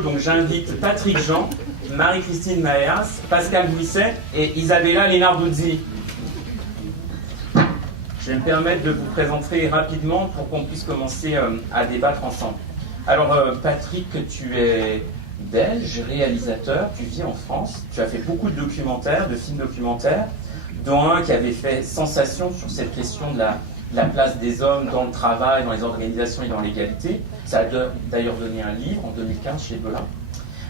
Cool, donc j'invite Patrick Jean, Marie-Christine Maéas, Pascal Bouisset et Isabella Lenarduzzi. Je vais me permettre de vous présenter rapidement pour qu'on puisse commencer à débattre ensemble. Alors Patrick, tu es belge, réalisateur, tu vis en France, tu as fait beaucoup de documentaires, de films documentaires, dont un qui avait fait sensation sur cette question de la place des hommes dans le travail, dans les organisations et dans l'égalité. Ça a d'ailleurs donné un livre en 2015 chez Belin.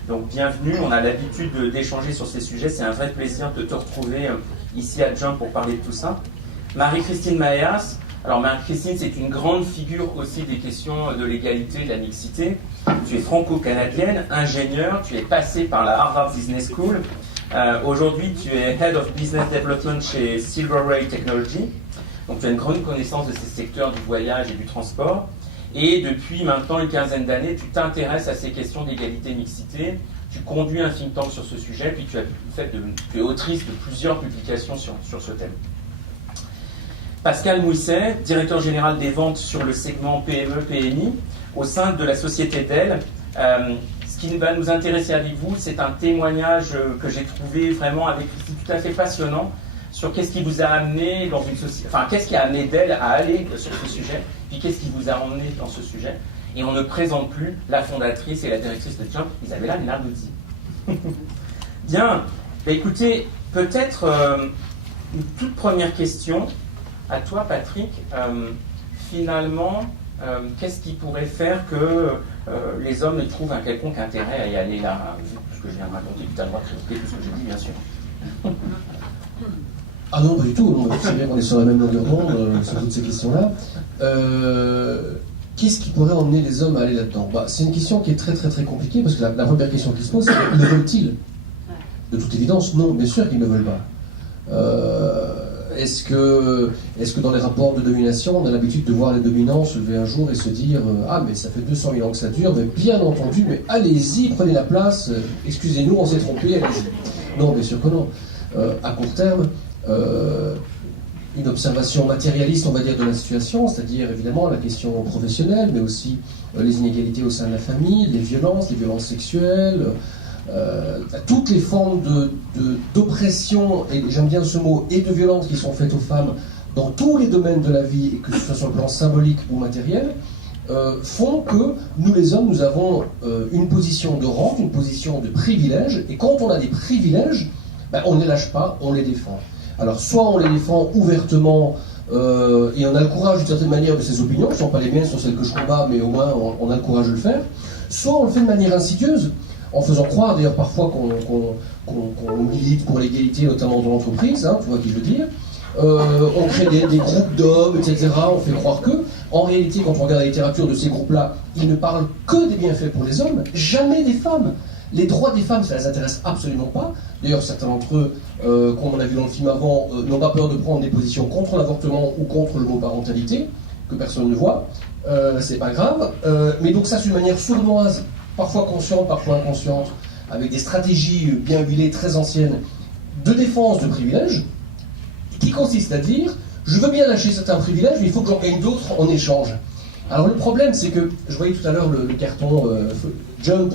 Donc bienvenue, on a l'habitude d'échanger sur ces sujets, c'est un vrai plaisir de te retrouver ici à Jump pour parler de tout ça. Marie-Christine Maéas, alors Marie-Christine c'est une grande figure aussi des questions de l'égalité, de la mixité. Tu es franco-canadienne, ingénieure, tu es passée par la Harvard Business School. Aujourd'hui tu es Head of Business Development chez Silver Ray Technology. Donc tu as une grande connaissance de ces secteurs du voyage et du transport. Et depuis maintenant une quinzaine d'années, tu t'intéresses à ces questions d'égalité-mixité. Tu conduis un think tank sur ce sujet, puis tu es autrice de plusieurs publications sur ce thème. Pascal Bouisset, directeur général des ventes sur le segment PME-PMI, au sein de la société Dell. Ce qui va nous intéresser avec vous, c'est un témoignage que j'ai trouvé vraiment avec Christine tout à fait passionnant sur qu'est-ce qui vous a amené dans une société, enfin qu'est-ce qui a amené Dell à aller sur ce sujet, puis qu'est-ce qui vous a emmené dans ce sujet. Et on ne présente plus la fondatrice et la directrice de Jump, Isabella Lenarduzzi. Bien, bah écoutez, peut-être une toute première question à toi, Patrick. Finalement, qu'est-ce qui pourrait faire que les hommes ne trouvent un quelconque intérêt à y aller là, vu ce que je viens de raconter, tu as le droit de critiquer tout ce que j'ai dit, bien sûr. Ah non, pas du tout. C'est bien qu'on est sur la même longueur d'onde sur toutes ces questions-là. Qu'est-ce qui pourrait emmener les hommes à aller là-dedans? C'est une question qui est très très très compliquée parce que la première question qui se pose, c'est le veulent-ils? De toute évidence, non, bien sûr qu'ils ne veulent pas. Est-ce que dans les rapports de domination, on a l'habitude de voir les dominants se lever un jour et se dire ah, mais ça fait 200 000 ans que ça dure, mais bien entendu, mais allez-y, prenez la place, excusez-nous, on s'est trompé, allez-y. Non, bien sûr que non. À court terme, une observation matérialiste, on va dire, de la situation, c'est-à-dire évidemment la question professionnelle, mais aussi les inégalités au sein de la famille, les violences sexuelles, toutes les formes d'oppression, et j'aime bien ce mot, et de violence qui sont faites aux femmes dans tous les domaines de la vie, et que ce soit sur le plan symbolique ou matériel, font que nous les hommes, nous avons une position de rente, une position de privilège, et quand on a des privilèges, on ne les lâche pas, on les défend. Alors soit on les défend ouvertement et on a le courage d'une certaine manière de ses opinions, ce ne sont pas les miennes, ce sont celles que je combats, mais au moins on a le courage de le faire, soit on le fait de manière insidieuse, en faisant croire d'ailleurs parfois qu'on milite pour l'égalité, notamment dans l'entreprise, hein, tu vois qui je veux dire, on crée des groupes d'hommes, etc., on fait croire que, en réalité quand on regarde la littérature de ces groupes-là, ils ne parlent que des bienfaits pour les hommes, jamais des femmes. Les droits des femmes, ça ne les intéresse absolument pas. D'ailleurs, certains d'entre eux, comme on a vu dans le film avant, n'ont pas peur de prendre des positions contre l'avortement ou contre l'homoparentalité, que personne ne voit. C'est pas grave. Mais donc ça, c'est une manière sournoise, parfois consciente, parfois inconsciente, avec des stratégies bien huilées, très anciennes, de défense de privilèges, qui consiste à dire, je veux bien lâcher certains privilèges, mais il faut que j'en gagne d'autres en échange. Alors le problème, c'est que, je voyais tout à l'heure le carton Jump,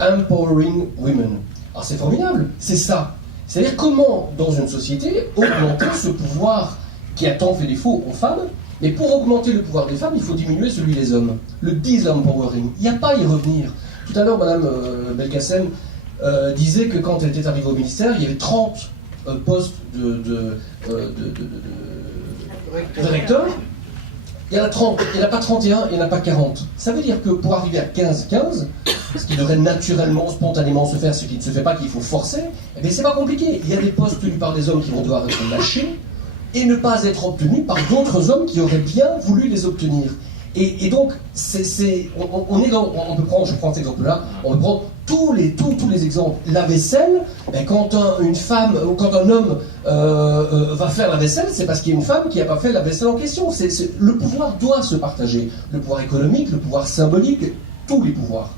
Empowering Women. Alors c'est formidable, c'est ça. C'est-à-dire comment, dans une société, augmenter ce pouvoir qui a tant fait défaut aux femmes, mais pour augmenter le pouvoir des femmes, il faut diminuer celui des hommes. Le disempowering, il n'y a pas à y revenir. Tout à l'heure, Madame Belkacem disait que quand elle était arrivée au ministère, il y avait 30 postes de recteurs. Il y en a 30, il n'y en a pas 31, il n'y en a pas 40. Ça veut dire que pour arriver à 15, ce qui devrait naturellement, spontanément se faire, ce qui ne se fait pas, qu'il faut forcer, eh bien c'est pas compliqué. Il y a des postes tenus par des hommes qui vont devoir être lâchés et ne pas être obtenus par d'autres hommes qui auraient bien voulu les obtenir. Et donc, on est dans, on peut prendre, je prends cet exemple-là, on peut prendre tous les exemples. La vaisselle, quand une femme ou quand un homme va faire la vaisselle, c'est parce qu'il y a une femme qui n'a pas fait la vaisselle en question. Le pouvoir doit se partager. Le pouvoir économique, le pouvoir symbolique, tous les pouvoirs.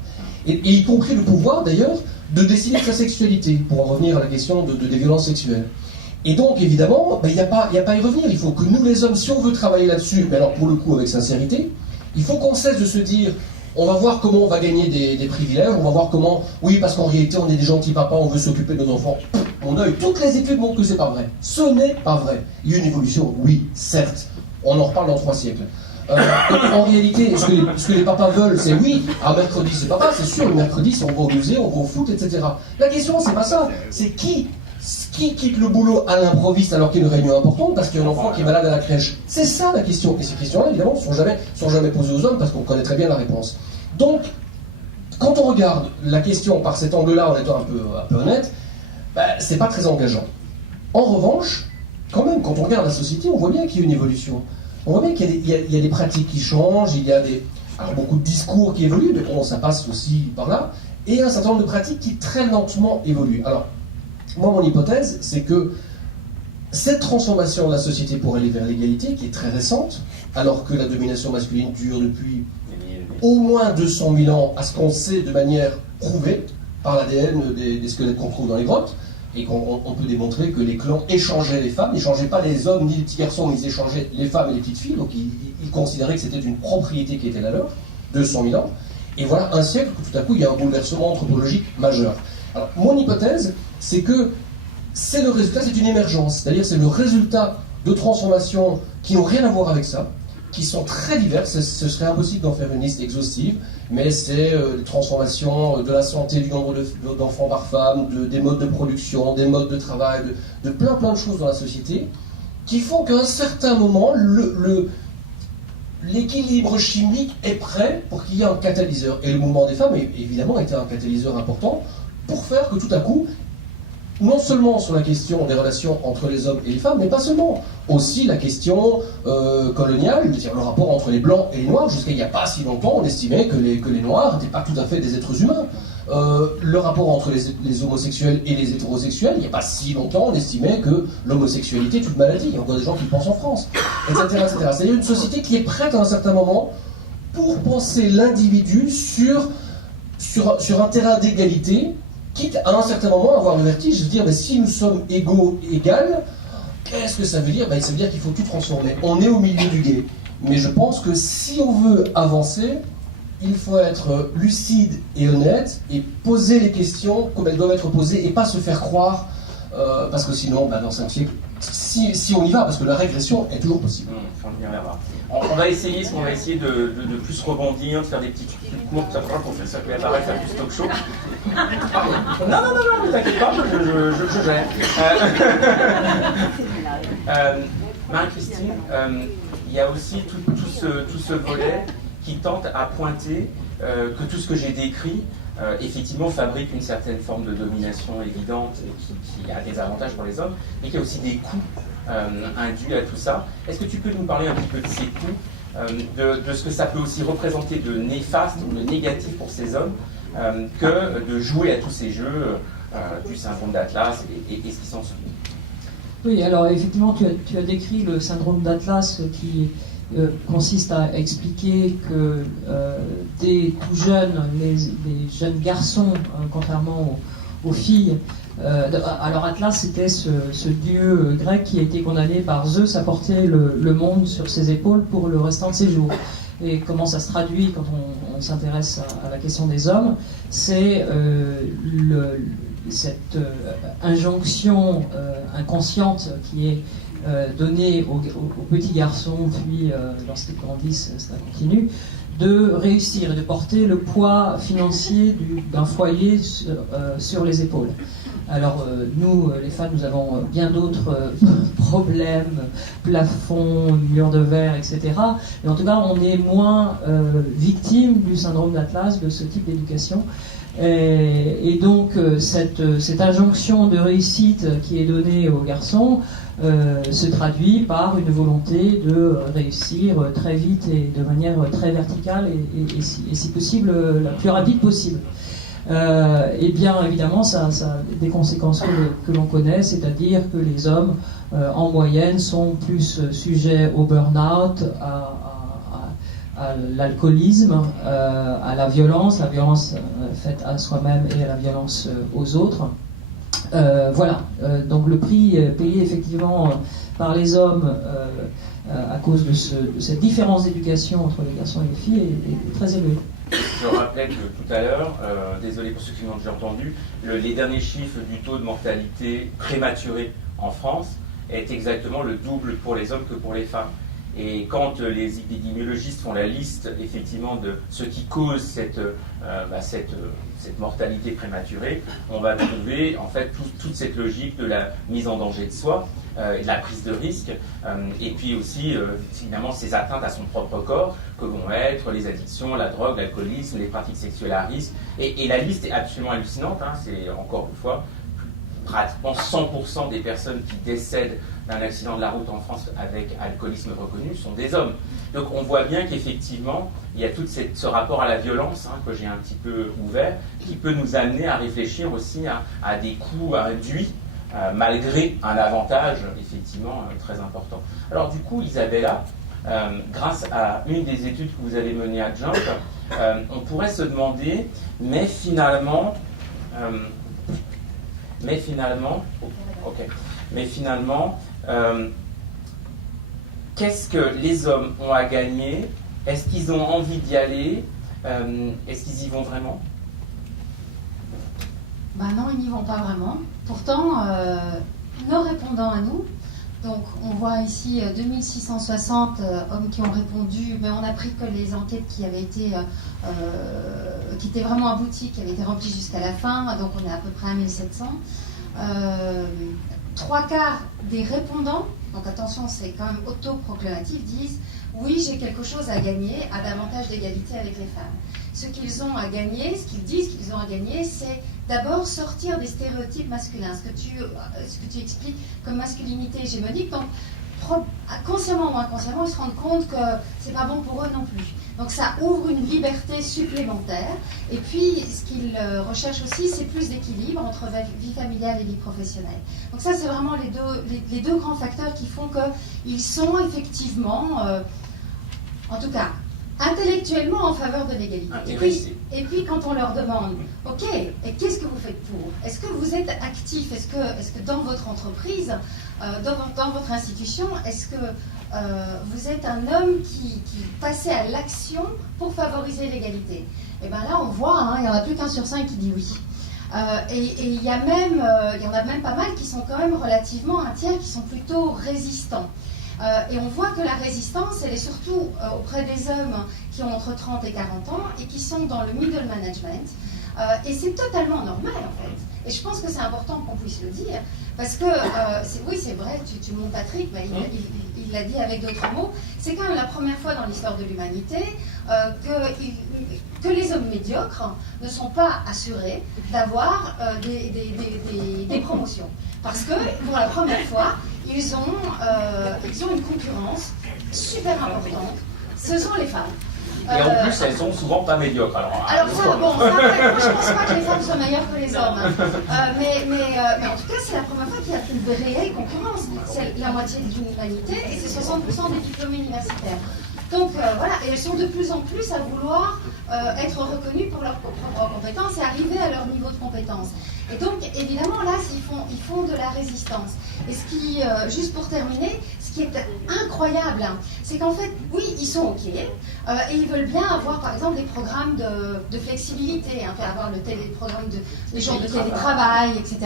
Et y compris le pouvoir, d'ailleurs, de décider de sa sexualité, pour en revenir à la question des violences sexuelles. Et donc, évidemment, il n'y a pas à y revenir. Il faut que nous, les hommes, si on veut travailler là-dessus, mais alors pour le coup avec sincérité, il faut qu'on cesse de se dire on va voir comment on va gagner des privilèges, on va voir comment, oui, parce qu'en réalité, on est des gentils papas, on veut s'occuper de nos enfants. Mon œil, toutes les études montrent que c'est pas vrai. Ce n'est pas vrai. Il y a une évolution, oui, certes. On en reparle dans 3 siècles. En réalité, ce que les papas veulent, c'est oui, un mercredi c'est papa, c'est sûr, le mercredi on va au musée, on va au foot, etc. La question, c'est pas ça, c'est qui quitte le boulot à l'improviste alors qu'il y a une réunion importante parce qu'il y a un enfant qui est malade à la crèche. C'est ça la question. Et ces questions-là, évidemment, ne sont jamais posées aux hommes parce qu'on connaît très bien la réponse. Donc, quand on regarde la question par cet angle-là, en étant un peu honnête, c'est pas très engageant. En revanche, quand même, quand on regarde la société, on voit bien qu'il y a une évolution. On voit bien qu'il y a des pratiques qui changent, il y a beaucoup de discours qui évoluent, mais bon, ça passe aussi par là, et un certain nombre de pratiques qui très lentement évoluent. Alors, moi, mon hypothèse, c'est que cette transformation de la société pour aller vers l'égalité, qui est très récente, alors que la domination masculine dure depuis au moins 200 000 ans, à ce qu'on sait de manière prouvée par l'ADN des squelettes qu'on trouve dans les grottes, et qu'on peut démontrer que les clans échangeaient les femmes, n'échangeaient pas les hommes ni les petits garçons, mais ils échangeaient les femmes et les petites filles, donc ils considéraient que c'était une propriété qui était la leur, 200 000 ans, et voilà un siècle que tout à coup il y a un bouleversement anthropologique majeur. Alors, mon hypothèse, c'est que c'est le résultat, c'est une émergence, c'est-à-dire c'est le résultat de transformations qui n'ont rien à voir avec ça, qui sont très diverses, ce serait impossible d'en faire une liste exhaustive, mais c'est les transformations de la santé, du nombre d'enfants par femme, des modes de production, des modes de travail, de plein de choses dans la société, qui font qu'à un certain moment, l'équilibre chimique est prêt pour qu'il y ait un catalyseur. Et le mouvement des femmes, évidemment, a été un catalyseur important pour faire que tout à coup, non seulement sur la question des relations entre les hommes et les femmes, mais pas seulement. Aussi la question coloniale, c'est-à-dire le rapport entre les blancs et les noirs. Jusqu'à il n'y a pas si longtemps, on estimait que les noirs n'étaient pas tout à fait des êtres humains. Le rapport entre les homosexuels et les hétérosexuels, il n'y a pas si longtemps, on estimait que l'homosexualité est une maladie. Il y a encore des gens qui pensent en France, etc. C'est-à-dire une société qui est prête à un certain moment pour penser l'individu sur un terrain d'égalité, quitte à un certain moment à avoir le vertige de se dire si nous sommes égaux, égales, qu'est-ce que ça veut dire? Ça veut dire qu'il faut tout transformer. On est au milieu du gué. Mais je pense que si on veut avancer, il faut être lucide et honnête et poser les questions comme elles doivent être posées et pas se faire croire, parce que sinon, dans 5 siècles, si on y va, parce que la régression est toujours possible. On va essayer, de plus rebondir, de faire des petites courtes pour faire ça peut apparaître, faire plus talk show. Non, ne t'inquiète pas, je gère. Marie-Christine, il y a aussi tout ce volet qui tente à pointer que tout ce que j'ai décrit, effectivement, fabrique une certaine forme de domination évidente et qui a des avantages pour les hommes, mais qui a aussi des coûts induits à tout ça. Est-ce que tu peux nous parler un petit peu de ces coûts, de ce que ça peut aussi représenter de néfaste ou de négatif pour ces hommes, que de jouer à tous ces jeux du syndrome d'Atlas et ce qui s'en suit? Oui, alors effectivement, tu as décrit le syndrome d'Atlas qui consiste à expliquer que dès tout jeunes, les jeunes garçons, contrairement aux filles, alors Atlas c'était ce dieu grec qui a été condamné par Zeus à porter le monde sur ses épaules pour le restant de ses jours. Et comment ça se traduit quand on s'intéresse à la question des hommes, c'est cette injonction inconsciente qui est donnée aux petits garçons, puis lorsqu'ils grandissent, ça continue, de réussir et de porter le poids financier d'un foyer sur les épaules. Alors nous, les femmes, nous avons bien d'autres problèmes, plafonds, murs de verre, etc. Mais en tout cas, on est moins victime du syndrome d'Atlas, de ce type d'éducation. Et donc, cette injonction de réussite qui est donnée aux garçons se traduit par une volonté de réussir très vite et de manière très verticale et si possible, la plus rapide possible. Et bien évidemment, ça a des conséquences que l'on connaît, c'est-à-dire que les hommes, en moyenne, sont plus sujets au burn-out, à l'alcoolisme, à la violence faite à soi-même et à la violence aux autres. Voilà, donc le prix payé effectivement par les hommes à cause de cette différence d'éducation entre les garçons et les filles est très élevé. Je rappelais que tout à l'heure, désolé pour ceux qui l'ont déjà entendu, les derniers chiffres du taux de mortalité prématurée en France est exactement le double pour les hommes que pour les femmes. Et quand les épidémiologistes font la liste effectivement de ce qui cause cette mortalité prématurée, on va trouver en fait toute cette logique de la mise en danger de soi, de la prise de risque, et puis aussi finalement ces atteintes à son propre corps que vont être les addictions, la drogue, l'alcoolisme, les pratiques sexuelles à risque. Et la liste est absolument hallucinante, hein, c'est encore une fois pratiquement 100% des personnes qui décèdent d'un accident de la route en France avec alcoolisme reconnu sont des hommes. Donc on voit bien qu'effectivement, il y a tout ce rapport à la violence que j'ai un petit peu ouvert, qui peut nous amener à réfléchir aussi à des coûts induits, malgré un avantage effectivement très important. Alors du coup, Isabella, grâce à une des études que vous avez menées à Jump, on pourrait se demander, mais finalement, qu'est-ce que les hommes ont à gagner? Est-ce qu'ils ont envie d'y aller? Est-ce qu'ils y vont vraiment? Non, ils n'y vont pas vraiment. Pourtant, nos répondants à nous, donc on voit ici 2660 hommes qui ont répondu, mais on a pris que les enquêtes qui avaient été, qui étaient vraiment abouties, qui avaient été remplies jusqu'à la fin, donc on est à peu près à 1700. 3/4 des répondants, donc attention, c'est quand même autoproclamatif, disent oui, j'ai quelque chose à gagner à davantage d'égalité avec les femmes. Ce qu'ils ont à gagner, ce qu'ils disent qu'ils ont à gagner, c'est d'abord sortir des stéréotypes masculins, ce que tu expliques comme masculinité hégémonique. Donc, consciemment ou inconsciemment, ils se rendent compte que c'est pas bon pour eux non plus. Donc ça ouvre une liberté supplémentaire. Et puis, ce qu'ils recherchent aussi, c'est plus d'équilibre entre vie familiale et vie professionnelle. Donc ça, c'est vraiment les deux grands facteurs qui font qu'ils sont effectivement, en tout cas, intellectuellement en faveur de l'égalité. Et puis, quand on leur demande, ok, et qu'est-ce que vous faites pour? Est-ce que vous êtes actif? Est-ce que dans votre entreprise, dans votre institution, est-ce que vous êtes un homme qui passait à l'action pour favoriser l'égalité? Et bien là, on voit, il n'y en a plus qu'1 sur 5 qui dit oui. Et il y en a même pas mal qui sont quand même relativement un tiers qui sont plutôt résistants. Et on voit que la résistance, elle est surtout auprès des hommes qui ont entre 30 et 40 ans et qui sont dans le middle management. Et c'est totalement normal, en fait. Et je pense que c'est important qu'on puisse le dire, parce que, oui, c'est vrai, tu montes Patrick, mais il l'a dit avec d'autres mots, c'est quand même la première fois dans l'histoire de l'humanité que les hommes médiocres ne sont pas assurés d'avoir des promotions. Parce que, pour la première fois, ils ont une concurrence super importante. Ce sont les femmes. Et en plus, elles sont souvent pas médiocres. Alors ça, moi je pense pas que les femmes soient meilleures que les hommes. Mais en tout cas, c'est la première fois qu'il y a une réelle concurrence. C'est la moitié de l'humanité et c'est 60% des diplômés universitaires. Donc voilà, et elles sont de plus en plus à vouloir être reconnues pour leurs propres compétences et arriver à leur niveau de compétence. Et donc, évidemment, là, ils font de la résistance. Et ce qui, juste pour terminer, ce qui est incroyable, c'est qu'en fait, oui, ils sont OK, et ils veulent bien avoir, par exemple, des programmes de flexibilité, avoir des programmes des jours de télétravail, etc.,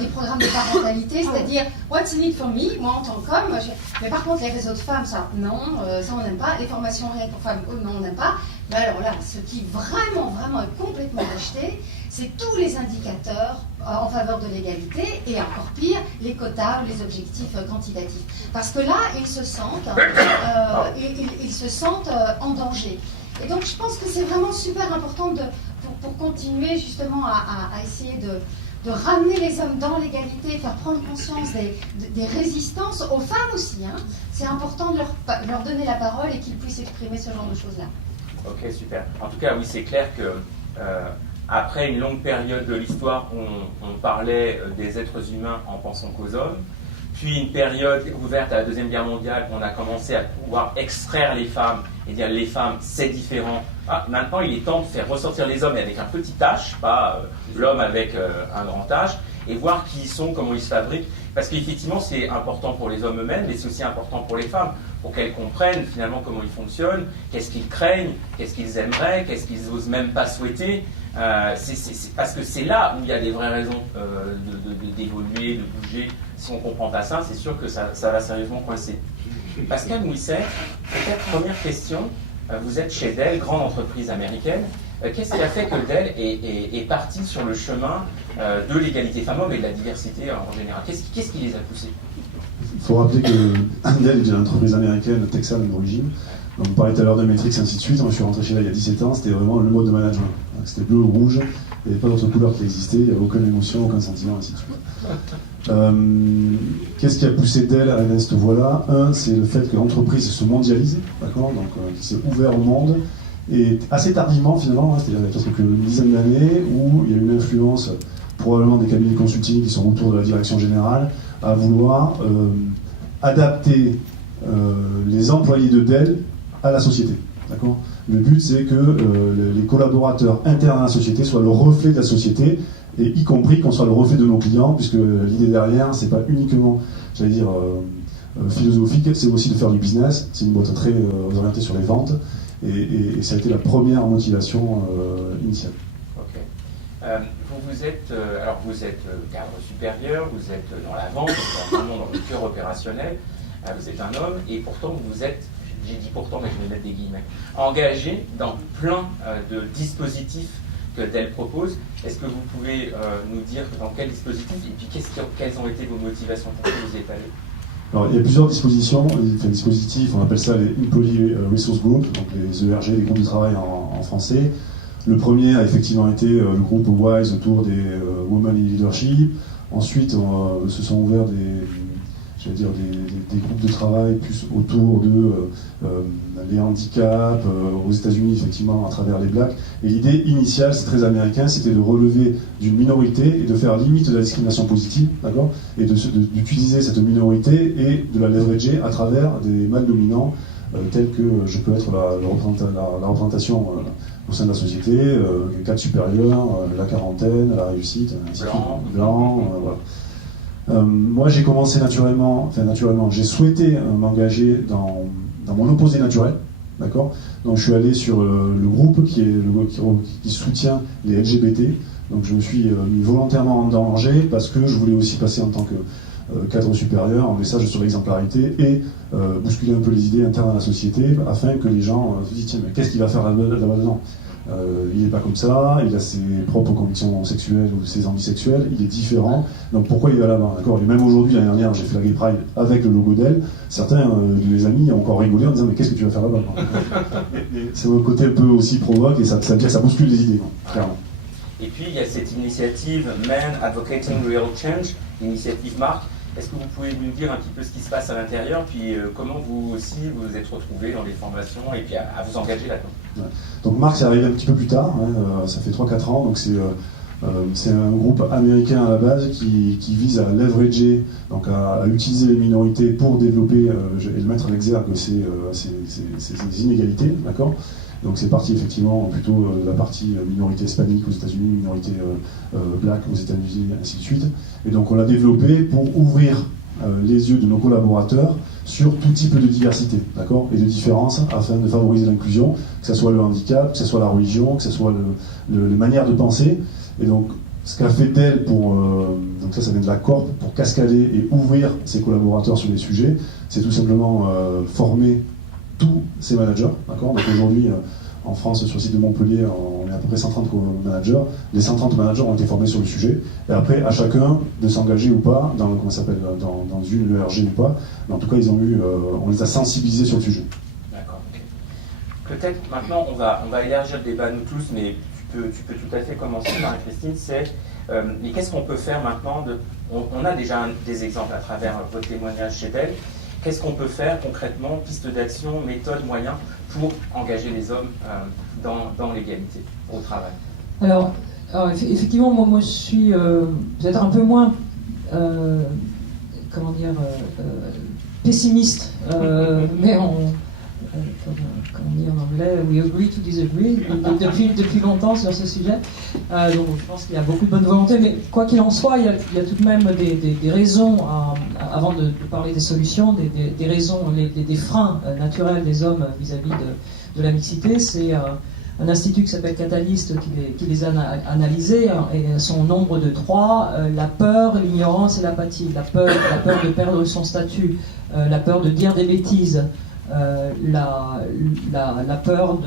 des programmes de parentalité, c'est-à-dire, what's in it for me, moi en tant qu'homme, mais par contre, les réseaux de femmes, ça, non, ça on n'aime pas, les formations réelles pour femmes, non, on n'aime pas. Mais alors là, ce qui vraiment est complètement rejeté, c'est tous les indicateurs en faveur de l'égalité et encore pire, les quotas ou les objectifs quantitatifs. Parce que là, ils se sentent en danger. Et donc, je pense que c'est vraiment super important pour continuer justement à essayer de ramener les hommes dans l'égalité, faire prendre conscience des résistances aux femmes aussi. C'est important de leur donner la parole et qu'ils puissent exprimer ce genre de choses-là. Ok, super. En tout cas, oui, c'est clair que après une longue période de l'histoire, on parlait des êtres humains en pensant qu'aux hommes. Puis une période ouverte à la Deuxième Guerre mondiale, on a commencé à pouvoir extraire les femmes et dire les femmes, c'est différent. Maintenant, il est temps de faire ressortir les hommes avec un petit H, pas l'homme avec un grand H. et voir qui ils sont, comment ils se fabriquent. Parce qu'effectivement, c'est important pour les hommes eux-mêmes, mais c'est aussi important pour les femmes, pour qu'elles comprennent finalement comment ils fonctionnent, qu'est-ce qu'ils craignent, qu'est-ce qu'ils aimeraient, qu'est-ce qu'ils osent même pas souhaiter. Parce que c'est là où il y a des vraies raisons d'évoluer, de bouger. Si on ne comprend pas ça, c'est sûr que ça va sérieusement coincer. Pascal Mouisset, peut-être première question. Vous êtes chez Dell, grande entreprise américaine. Qu'est-ce qui a fait que Dell est parti sur le chemin de l'égalité femmes-hommes et de la diversité en général? Qu'est-ce qui les a poussés? Il faut rappeler que Dell est une entreprise américaine, texane d'origine. On parlait tout à l'heure de Matrix, ainsi de suite. Moi, je suis rentré chez Dell il y a 17 ans, c'était vraiment le mode de management. C'était bleu ou rouge, il n'y avait pas d'autre couleur qui existait, il n'y avait aucune émotion, aucun sentiment, ainsi de suite. Qu'est-ce qui a poussé Dell à aller dans cette voie-là? Un, c'est le fait que l'entreprise se mondialise, d'accord, donc qui s'est ouvert au monde, et assez tardivement finalement, c'est-à-dire il y a peut-être une dizaine d'années, où il y a eu une influence probablement des cabinets de consulting qui sont autour de la direction générale, à vouloir adapter les employés de Dell à la société. D'accord ? Le but, c'est que les collaborateurs internes à la société soient le reflet de la société, et y compris qu'on soit le reflet de nos clients, puisque l'idée derrière, c'est pas uniquement, j'allais dire, philosophique, c'est aussi de faire du business. C'est une boîte très orientée sur les ventes, et ça a été la première motivation initiale. Ok. Vous êtes cadre supérieur, vous êtes dans la vente, vous êtes vraiment dans le cœur opérationnel, vous êtes un homme, et pourtant vous êtes, j'ai dit pourtant, mais je vais mettre des guillemets, engagé dans plein de dispositifs que Dell propose. Est-ce que vous pouvez nous dire dans quel dispositif, et puis quelles ont été vos motivations pour que vous y êtes allé? Alors, il y a plusieurs dispositifs, on appelle ça les Employee Resource Group, donc les ERG, les groupes de travail en français. Le premier a effectivement été le groupe WISE autour des Women in Leadership. Ensuite, se sont ouverts des groupes de travail plus autour de les handicaps, aux États-Unis effectivement à travers les Blacks. Et l'idée initiale, c'est très américain, c'était de relever d'une minorité et de faire limite de la discrimination positive, d'accord, et d'utiliser cette minorité et de la leverager à travers des mâles dominants tels que je peux être la représentation au sein de la société, le cadre supérieur, la quarantaine, la réussite, ainsi de suite, blanc, voilà. Moi, j'ai commencé naturellement, j'ai souhaité m'engager dans mon opposé naturel, d'accord. Donc, je suis allé sur le groupe qui soutient les LGBT. Donc, je me suis mis volontairement en danger parce que je voulais aussi passer en tant que cadre supérieur un message sur l'exemplarité et bousculer un peu les idées internes à la société afin que les gens se disent tiens, mais qu'est-ce qu'il va faire là-bas dedans? Il n'est pas comme ça, il a ses propres convictions sexuelles ou ses envies sexuelles, il est différent, donc pourquoi il va là-bas, d'accord? Et même aujourd'hui, l'année dernière, j'ai fait la Gay Pride avec le logo d'elle, certains de mes amis ont encore rigolé en disant mais qu'est-ce que tu vas faire là-bas? C'est un côté un peu aussi provoque et ça bouscule les idées, clairement. Et puis il y a cette initiative Men Advocating Real Change, l'initiative Marc. Est-ce que vous pouvez nous dire un petit peu ce qui se passe à l'intérieur, puis comment vous aussi vous êtes retrouvés dans les formations et puis à vous engager là-dedans? Ouais. Donc Marc, c'est arrivé un petit peu plus tard, hein, ça fait 3-4 ans, donc c'est un groupe américain à la base qui vise à leverager, donc à utiliser les minorités pour développer et le mettre en exergue ces inégalités, d'accord? Donc c'est parti effectivement plutôt de la partie minorité hispanique aux États-Unis, minorité black aux États-Unis, ainsi de suite. Et donc on l'a développé pour ouvrir les yeux de nos collaborateurs sur tout type de diversité, d'accord, et de différence afin de favoriser l'inclusion, que ce soit le handicap, que ce soit la religion, que ce soit les manières de penser. Et donc ce qu'a fait Dell donc ça vient de la Corp, pour cascader et ouvrir ses collaborateurs sur les sujets, c'est tout simplement former tous ces managers, d'accord. Donc aujourd'hui, en France, sur le site de Montpellier, on est à peu près 130 managers. Les 130 managers ont été formés sur le sujet. Et après, à chacun de s'engager ou pas dans une ERG ou pas. Mais en tout cas, on les a sensibilisés sur le sujet. D'accord. Peut-être maintenant, on va élargir le débat nous tous, mais tu peux tout à fait commencer, Marie-Christine. Mais qu'est-ce qu'on peut faire maintenant on a déjà des exemples à travers votre témoignage chez Dell. Qu'est-ce qu'on peut faire concrètement, piste d'action, méthode, moyens, pour engager les hommes dans l'égalité au travail? Alors effectivement, moi je suis peut-être un peu moins, pessimiste, mais comme on dit en anglais, we agree to disagree, depuis longtemps sur ce sujet. Donc je pense qu'il y a beaucoup de bonne volonté, mais quoi qu'il en soit, il y a tout de même des raisons, avant de parler des solutions, des raisons, des freins naturels des hommes vis-à-vis de la mixité. C'est un institut qui s'appelle Catalyst qui les a analysés, et sont au nombre de 3, la peur, l'ignorance et l'apathie. La peur de perdre son statut, la peur de dire des bêtises, la peur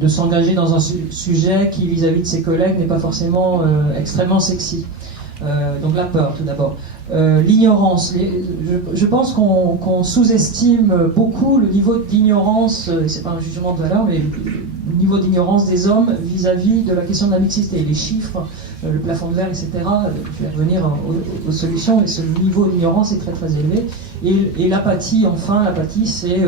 de s'engager dans un sujet qui, vis-à-vis de ses collègues, n'est pas forcément extrêmement sexy. Donc la peur, tout d'abord. L'ignorance. Je pense qu'on sous-estime beaucoup le niveau d'ignorance, c'est pas un jugement de valeur, mais le niveau d'ignorance des hommes vis-à-vis de la question de la mixité. Les chiffres, le plafond de verre, etc. Je vais revenir aux solutions, mais ce niveau d'ignorance est très très élevé. Et l'apathie, enfin, l'apathie, c'est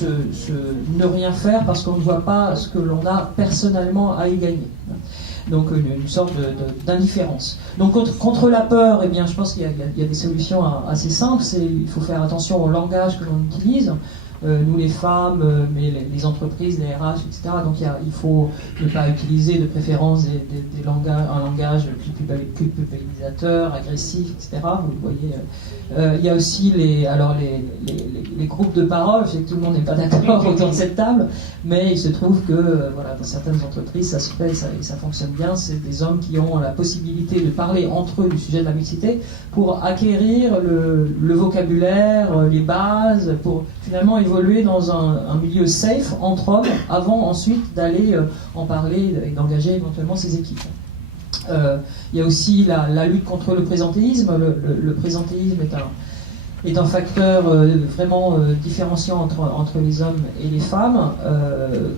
ne rien faire parce qu'on ne voit pas ce que l'on a personnellement à y gagner. Donc une sorte d'indifférence. Donc contre la peur, eh bien, je pense qu'il y a des solutions assez simples. Il faut faire attention au langage que l'on utilise. Nous les femmes, mais les entreprises, les RH, etc. Donc il faut ne pas utiliser de préférence un langage culpabilisateur, agressif, etc. Vous le voyez. Il y a aussi les groupes de parole. Je sais que tout le monde n'est pas d'accord autour de cette table, mais il se trouve que voilà, dans certaines entreprises, ça se fait et ça fonctionne bien. C'est des hommes qui ont la possibilité de parler entre eux du sujet de la mixité pour acquérir le vocabulaire, les bases, pour finalement évoluer dans un milieu safe entre hommes avant ensuite d'aller en parler et d'engager éventuellement ses équipes. Il y a aussi la lutte contre le présentéisme. Le présentéisme est un facteur vraiment différenciant entre les hommes et les femmes,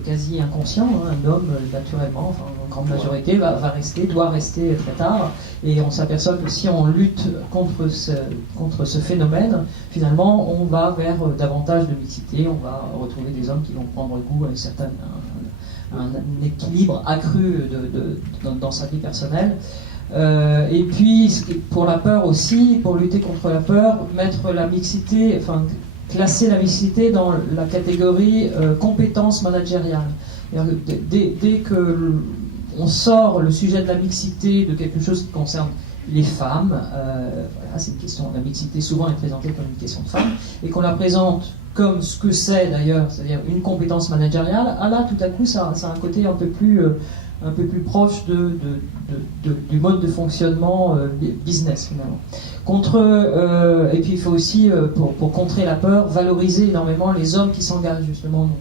quasi inconscient. Un homme, naturellement, enfin, en grande majorité, doit rester très tard. Et on s'aperçoit que si on lutte contre ce phénomène, finalement, on va vers davantage de mixité. On va retrouver des hommes qui vont prendre goût à un équilibre accru dans sa vie personnelle. Et puis, pour la peur aussi, pour lutter contre la peur, mettre la mixité, enfin, classer la mixité dans la catégorie compétences managériales. Dès que on sort le sujet de la mixité de quelque chose qui concerne les femmes, voilà, c'est une question. La mixité souvent est présentée comme une question de femmes, et qu'on la présente comme ce que c'est d'ailleurs, c'est-à-dire une compétence managériale. Ah là, tout à coup, ça a un côté un peu plus proche du mode de fonctionnement business finalement. Et puis il faut aussi, pour contrer la peur, valoriser énormément les hommes qui s'engagent justement. Donc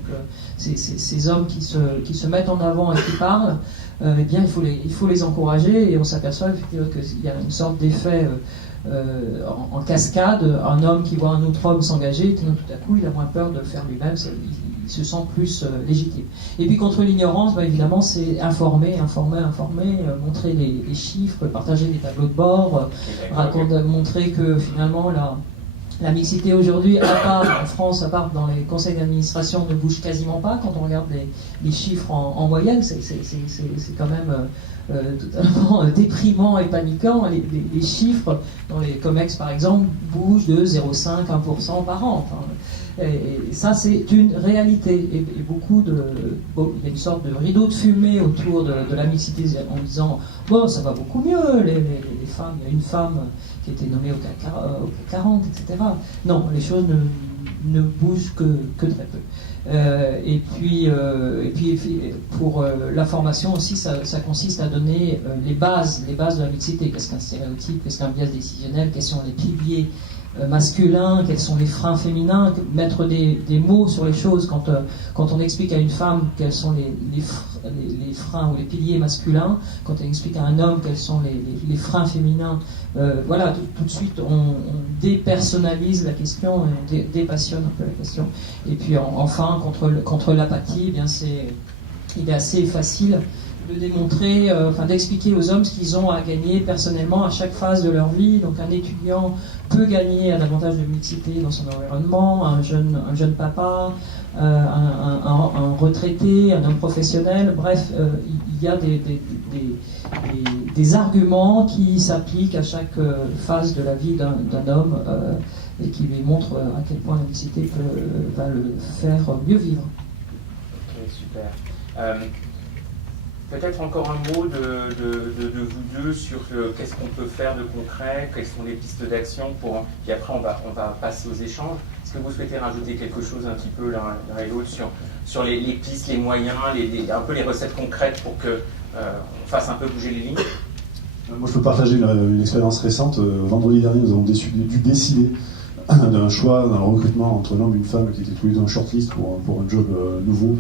ces hommes qui se mettent en avant et qui parlent, eh bien il faut les encourager, et on s'aperçoit qu'il y a une sorte d'effet en cascade. Un homme qui voit un autre homme s'engager, tout à coup il a moins peur de le faire lui-même, il se sent plus légitime. Et puis contre l'ignorance, évidemment, c'est informer, montrer les chiffres, partager des tableaux de bord, montrer que finalement la mixité aujourd'hui, à part en France, à part dans les conseils d'administration, ne bouge quasiment pas. Quand on regarde les chiffres en moyenne, c'est quand même totalement déprimant et paniquant. Les chiffres dans les COMEX, par exemple, bougent de 0,5-1% par an. Enfin, et ça, c'est une réalité. Et il y a une sorte de rideau de fumée autour de la mixité en disant bon, ça va beaucoup mieux, les femmes, il y a une femme qui a été nommée au CAC 40, etc. Non, les choses ne bougent que très peu. Et puis pour la formation aussi, ça consiste à donner les bases de la mixité. Qu'est-ce qu'un stéréotype, qu'est-ce qu'un biais décisionnel, quels sont les piliers masculins, quels sont les freins féminins, mettre des mots sur les choses. Quand on explique à une femme quels sont les freins ou les piliers masculins, quand on explique à un homme quels sont les freins féminins, voilà, tout de suite on dépersonnalise la question et on dépassionne un peu la question. Et puis enfin, contre l'apathie, eh bien il est assez facile de démontrer, d'expliquer aux hommes ce qu'ils ont à gagner personnellement à chaque phase de leur vie. Donc un étudiant peut gagner un avantage de mixité dans son environnement, un jeune papa, un retraité, un homme professionnel. Bref, il y a des arguments qui s'appliquent à chaque phase de la vie d'un homme et qui lui montre à quel point la mixité va le faire mieux vivre. Ok, super. Peut-être encore un mot de vous deux sur qu'est-ce qu'on peut faire de concret, quelles sont les pistes d'action puis après on va passer aux échanges. Est-ce que vous souhaitez rajouter quelque chose un petit peu l'un et l'autre sur les pistes, les moyens, un peu les recettes concrètes pour que on fasse un peu bouger les lignes? Moi je peux partager une expérience récente. Vendredi dernier nous avons dû décider d'un choix, d'un recrutement entre un homme et une femme qui étaient tous les deux en shortlist pour un job nouveau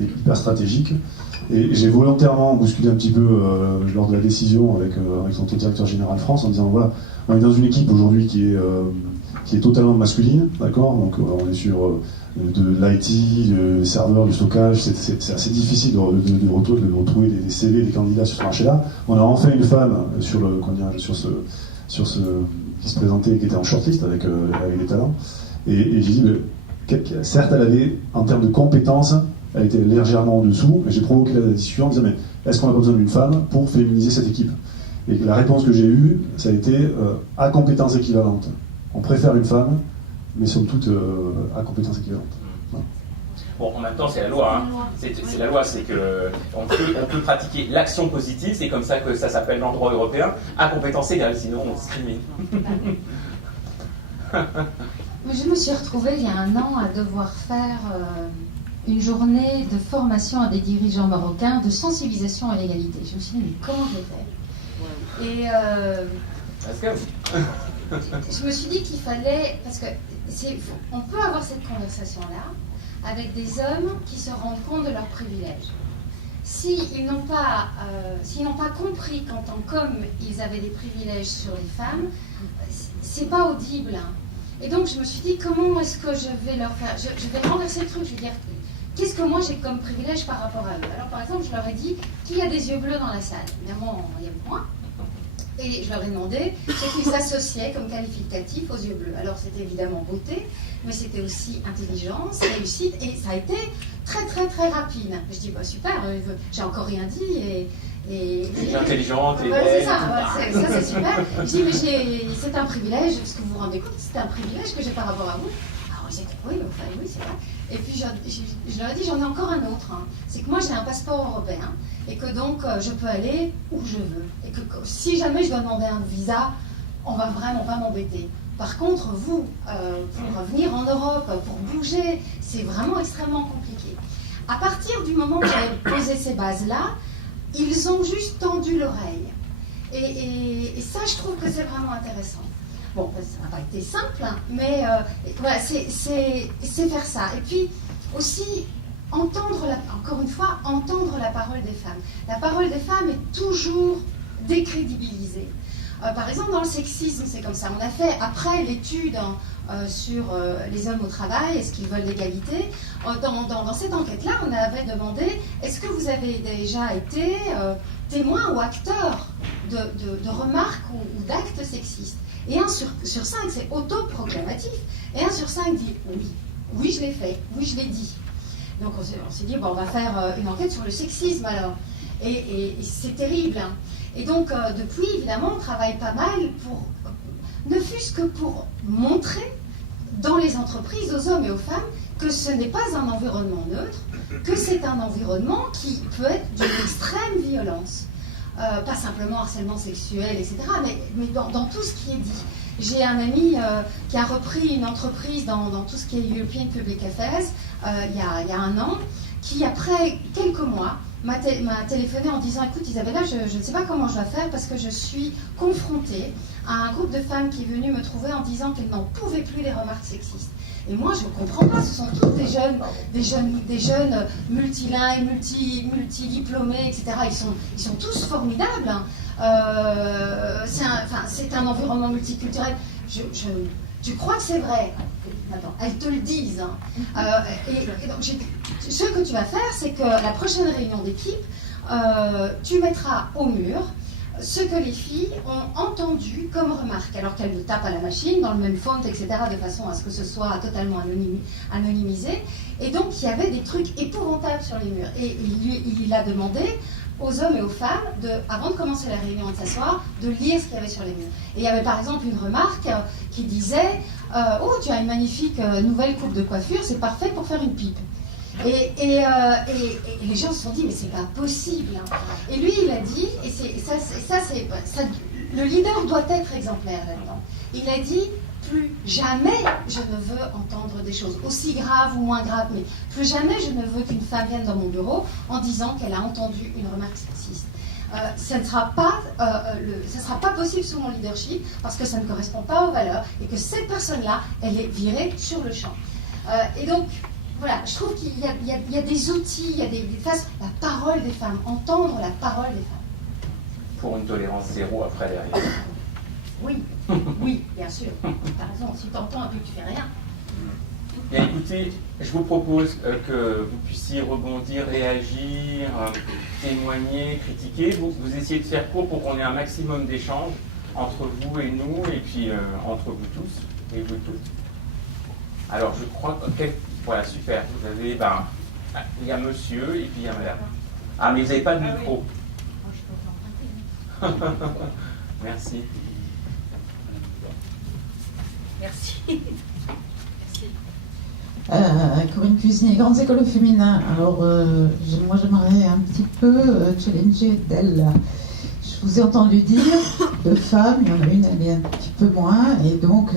et hyper stratégique. Et j'ai volontairement bousculé un petit peu lors de la décision avec son directeur général France en disant voilà, on est dans une équipe aujourd'hui qui est totalement masculine, d'accord, donc on est sur de l'IT, du serveur, du stockage, c'est assez difficile de retrouver des CV, des candidats sur ce marché-là. On a enfin une femme sur ce qui se présentait, qui était en shortlist avec des talents, et j'ai dit certes elle avait en termes de compétences elle était légèrement en dessous, mais j'ai provoqué la discussion en disant mais est-ce qu'on n'a pas besoin d'une femme pour féminiser cette équipe? Et la réponse que j'ai eue, ça a été à compétences équivalentes. On préfère une femme, mais somme toute à compétences équivalentes. Voilà. Bon, en même temps, c'est la loi. Hein. C'est la loi, c'est que on peut pratiquer l'action positive, c'est comme ça que ça s'appelle dans le droit européen, à compétences égales, sinon on discrimine. Je me suis retrouvée il y a un an à devoir faire une journée de formation à des dirigeants marocains de sensibilisation à l'égalité. Je me suis dit, mais comment je l'ai fait? Et je me suis dit qu'il fallait, parce que on peut avoir cette conversation-là avec des hommes qui se rendent compte de leurs privilèges. S'ils n'ont pas compris qu'en tant qu'hommes, ils avaient des privilèges sur les femmes, c'est pas audible. Et donc je me suis dit, comment est-ce que je vais leur faire... Je vais renverser le truc, je vais dire... Qu'est-ce que moi j'ai comme privilège par rapport à eux? Alors par exemple, je leur ai dit, qui a des yeux bleus dans la salle? Évidemment, il y a moi. Et je leur ai demandé ce qu'ils associaient comme qualificatif aux yeux bleus. Alors c'était évidemment beauté, mais c'était aussi intelligence, réussite, et ça a été très très très rapide. Je dis, bah super, j'ai encore rien dit, et intelligente, et c'est ça, ça c'est super. Je dis, mais c'est un privilège, parce que vous vous rendez compte, c'est un privilège que j'ai par rapport à vous. Alors j'ai dit, oui, c'est vrai. Et puis je leur ai dit, j'en ai encore un autre. Hein. C'est que moi j'ai un passeport européen et que donc je peux aller où je veux. Et que si jamais je dois demander un visa, on va vraiment pas m'embêter. Par contre, vous, pour venir en Europe, pour bouger, c'est vraiment extrêmement compliqué. À partir du moment où j'ai posé ces bases-là, ils ont juste tendu l'oreille. Et ça, je trouve que c'est vraiment intéressant. Bon, ça n'a pas été simple, hein, mais voilà, c'est faire ça. Et puis aussi, entendre la parole des femmes. La parole des femmes est toujours décrédibilisée. Par exemple, dans le sexisme, c'est comme ça. On a fait, après l'étude sur les hommes au travail, est-ce qu'ils veulent l'égalité, dans cette enquête-là, on avait demandé, est-ce que vous avez déjà été témoin ou acteur de remarques ou d'actes sexistes? Et 1 sur 5, c'est autoproclamatif. Et 1 sur 5 dit oui. Oui, je l'ai fait. Oui, je l'ai dit. Donc on s'est dit, bon, on va faire une enquête sur le sexisme alors. Et c'est terrible. Hein. Et donc, depuis, évidemment, on travaille pas mal ne fût-ce que pour montrer dans les entreprises, aux hommes et aux femmes, que ce n'est pas un environnement neutre, que c'est un environnement qui peut être d'une extrême violence. Pas simplement harcèlement sexuel, etc., mais dans tout ce qui est dit. J'ai un ami qui a repris une entreprise dans tout ce qui est European Public Affairs il y a un an, qui après quelques mois m'a téléphoné en disant, écoute Isabella, je ne sais pas comment je vais faire parce que je suis confrontée à un groupe de femmes qui est venu me trouver en disant qu'elles n'en pouvaient plus des remarques sexistes. Et moi, je ne comprends pas, ce sont tous des jeunes multilingues, multidiplômés, etc. Ils sont tous formidables. Hein. C'est un environnement multiculturel. Je crois que c'est vrai. Attends, elles te le disent. Hein. Et donc, ce que tu vas faire, c'est que la prochaine réunion d'équipe, tu mettras au mur ce que les filles ont entendu comme remarque, alors qu'elles le tapent à la machine, dans le même font, etc., de façon à ce que ce soit totalement anonymisé. Et donc, il y avait des trucs épouvantables sur les murs. Et il a demandé aux hommes et aux femmes, avant de commencer la réunion et de s'asseoir, de lire ce qu'il y avait sur les murs. Et il y avait par exemple une remarque qui disait oh, tu as une magnifique nouvelle coupe de coiffure, c'est parfait pour faire une pipe. Et les gens se sont dit mais c'est pas possible. Et lui il a dit, le leader doit être exemplaire là-dedans. Il a dit plus jamais je ne veux entendre des choses aussi graves ou moins graves, mais plus jamais je ne veux qu'une femme vienne dans mon bureau en disant qu'elle a entendu une remarque sexiste. Ça ne sera pas possible sous mon leadership parce que ça ne correspond pas aux valeurs et que cette personne-là, elle est virée sur le champ. Et donc, voilà, je trouve qu'il y a des outils, il y a des faces, la parole des femmes, entendre la parole des femmes. Pour une tolérance zéro après derrière. Oui, oui, bien sûr. T'as raison, si t'entends et puis que tu fais rien. Bien écoutez, je vous propose que vous puissiez rebondir, réagir, témoigner, critiquer. Vous essayez de faire court pour qu'on ait un maximum d'échanges entre vous et nous, et puis entre vous tous et vous toutes. Alors je crois que... Voilà, super. Vous avez... il y a monsieur et puis il y a madame. Ah, mais vous n'avez pas de micro. Merci. Merci. Corinne Cuisinier, Grandes Écoles au féminin. Alors, moi j'aimerais un petit peu challenger d'elle. Je vous ai entendu dire, de femmes, il y en a une, elle est un petit peu moins, et donc